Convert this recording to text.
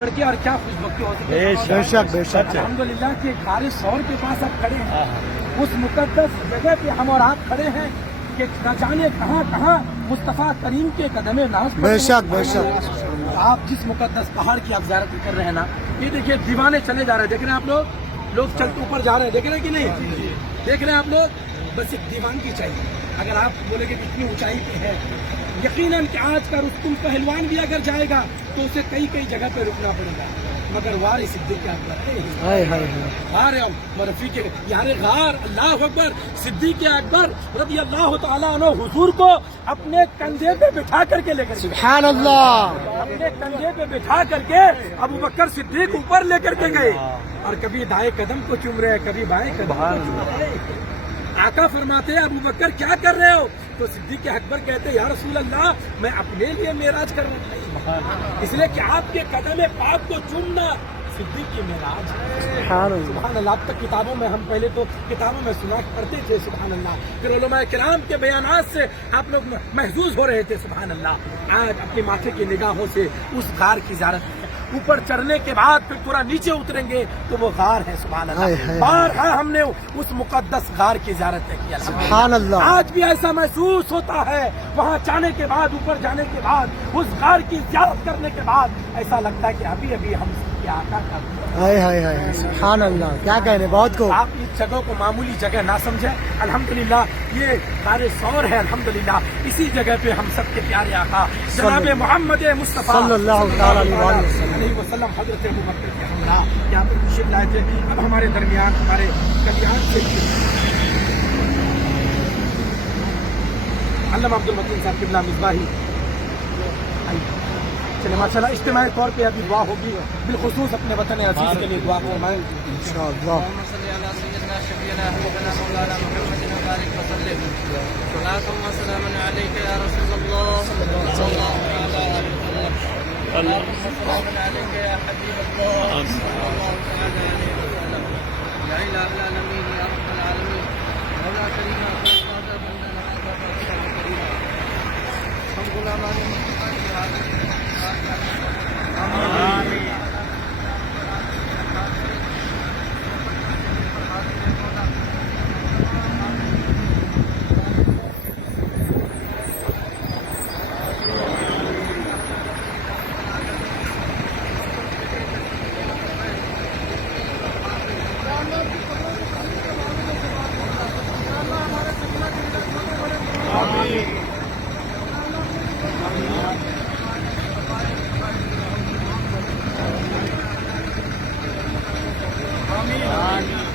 लड़के और क्या खुशबख्ती होती है। बेशक बेशक अल्हम्दुलिल्लाह के गारे सौर के पास आप खड़े हैं, उस मुकद्दस जगह पे हम और आप खड़े हैं कि न जाने कहाँ कहाँ मुस्तफ़ा करीम के कदमे नाज पड़े। बेशक बेशक आप जिस मुकद्दस पहाड़ की आप ज़ियारत कर रहे हैं ना, ये देखिए दीवाने चले जा रहे हैं, देख रहे हैं आप लोग चलते ऊपर जा रहे हैं, देख रहे हैं कि नहीं, देख रहे हैं आप लोग। बस एक दीवानगी चाहिए। अगर आप बोलेंगे कि इतनी ऊंचाई पे है, यकीनन कि आज का रुस्तुम पहलवान भी अगर जाएगा तो उसे कई कई जगह पे रुकना पड़ेगा, मगर वार सिद्दीक़ अकबर रफीक यार गार अल्लाह अकबर सिद्दीक़ अकबर रज़ी अल्लाह तआला अन्हु हुजूर को अपने कंधे पे बिठा करके लेकर, सुभान अल्लाह, अपने कंधे पे बिठा करके अबू बकर सिद्दीक़ ऊपर लेकर के गए और कभी दाएं कदम को चूम रहे, कभी बाएं कदम को चूम रहे। आका फरमाते हैं अबू बकर क्या कर रहे हो, तो सिद्दीक़ अकबर कहते या रसूल अल्लाह मैं अपने लिए मेराज कर रहा हूँ, इसलिए कि आपके कदम पाक को चूमना सिद्दीक़ की मेराज है। सुभान अल्लाह। अब तक किताबों में हम पहले तो किताबों में सुना करते थे सुभान अल्लाह, फिर उलमा किराम के बयानात से आप लोग महसूस हो रहे थे सुभान अल्लाह। आज अपनी माथे की निगाहों से उस गार की ज़ियारत ऊपर चढ़ने के बाद फिर पूरा नीचे उतरेंगे तो वो गार है सुभान अल्लाह। बार हमने उस मुकद्दस गार की ज़ियारत की सुभान अल्लाह। आज भी ऐसा महसूस होता है, वहाँ जाने के बाद, ऊपर जाने के बाद, उस गार की ज़ियारत करने के बाद ऐसा लगता है कि अभी अभी हम आका का हाय सुभान अल्लाह। क्या कहने, बहुत को आप इस जगह को मामूली जगह ना समझे। अल्हम्दुलिल्लाह ये गारे सौर है, अल्हम्दुलिल्लाह इसी जगह पे हम सबके प्यारे आका जनाब मोहम्मद मुस्तफा सल्लल्लाहु अलैहि वसल्लम हजरत अबू बकर के हमरा यहाँ पर तशरीफ लाए थे। अब हमारे दरमियान हमारे कल्याण से अल्लामा अब्दुल मतीन साहब किबला मिसबाही, चलिए माशाल्लाह इज्तिमाई तौर पे अभी दुआ होगी, बिलखुसूस अपने वतन अजीज के लिए दुआ फरमाएं इंशाअल्लाह। आमीन।